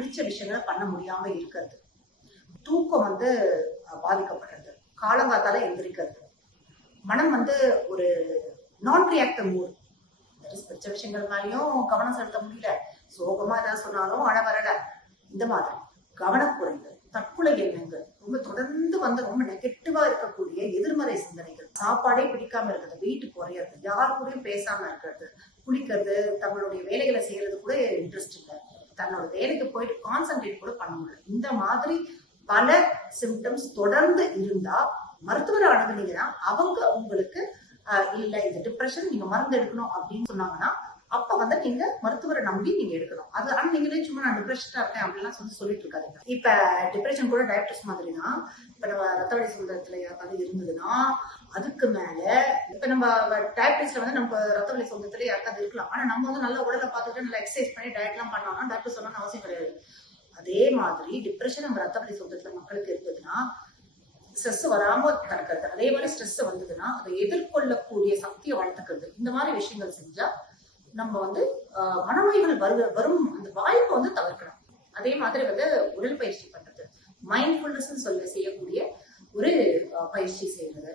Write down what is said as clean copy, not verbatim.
பிடிச்ச விஷயங்களை பண்ண முடியாம இருக்கிறது, தூக்கம் பாதிக்கப்படுறது, காலங்காத்தால எந்திரிக்கிறது, மனம் ஒரு நான் ரியாக்டிவ் மூட், பிடிச்ச விஷயங்கள் மேலேயும் கவனம் செலுத்த முடியல, சோகமா ஏதாவது சொன்னாலும் அழ வரல, இந்த மாதிரி கவனக்குறைவு, தற்கொலை எண்ணங்கள், ரொம்ப தொடர்ந்து ரொம்ப நெகட்டிவா இருக்கக்கூடிய எதிர்மறை சிந்தனைகள், சாப்பாடே பிடிக்காம இருக்கிறது, வெயிட் குறையிறது, யாரு கூடயும் பேசாம இருக்கிறது, குளிக்கிறது, தங்களுடைய வேலைகளை செய்யறது கூட இன்ட்ரெஸ்ட் இல்லை, தன்னோட வேலைக்கு போயிட்டு கான்சென்ட்ரேட் கூட பண்ண முடியல, இந்த மாதிரி பல சிம்டம்ஸ் தொடர்ந்து இருந்தா மருத்துவரை அணுகுனீங்கன்னா அவங்க உங்களுக்கு இல்ல இது டிப்ரெஷன், நீங்க மருந்து எடுக்கணும் அப்படின்னு சொன்னாங்கன்னா அப்ப நீங்க மருத்துவரை நம்பி நீங்க எடுக்கணும். அது ஆனா நீங்களே சும்மா நான் டிப்ரெஷனா இருக்கேன் அப்படிலாம் சொல்லிட்டு இருக்காதீங்க. இப்ப டிப்ரெஷன் கூட டயபிட்டிஸ் மாதிரி தான். இப்ப நம்ம ரத்த வழி சுந்தரத்துல யாருக்காவது இருந்ததுன்னா அதுக்கு மேல இப்ப நம்ம டயபிட்டிஸ்ல நம்ம ரத்த வழி சுந்தரத்துல யாருக்காவது இருக்கலாம். ஆனா நம்ம நல்ல உடலை பார்த்துட்டு நல்லா எக்ஸசைஸ் பண்ணி டயட் எல்லாம் பண்ணோம்னா டாக்டர் சொல்லணும்னு அவசியம் கிடையாது. அதே மாதிரி டிப்ரெஷன் நம்ம ரத்த வழி சுந்தரத்துல மக்களுக்கு இருந்ததுன்னா ஸ்ட்ரெஸ் வராம தடுக்கிறது, அதே மாதிரி ஸ்ட்ரெஸ் வந்ததுன்னா அதை எதிர்கொள்ளக்கூடிய சக்தியை வளர்த்துக்கிறது, இந்த மாதிரி விஷயங்கள் செஞ்சா நம்ம மனநோய்கள் வரும் அந்த வாய்ப்பை தவிர்க்கலாம். அதே மாதிரி உடல் பயிற்சி பண்றது, மைண்ட்ஃபுல்னஸ் செய்யக்கூடிய ஒரு பயிற்சி செய்யறது,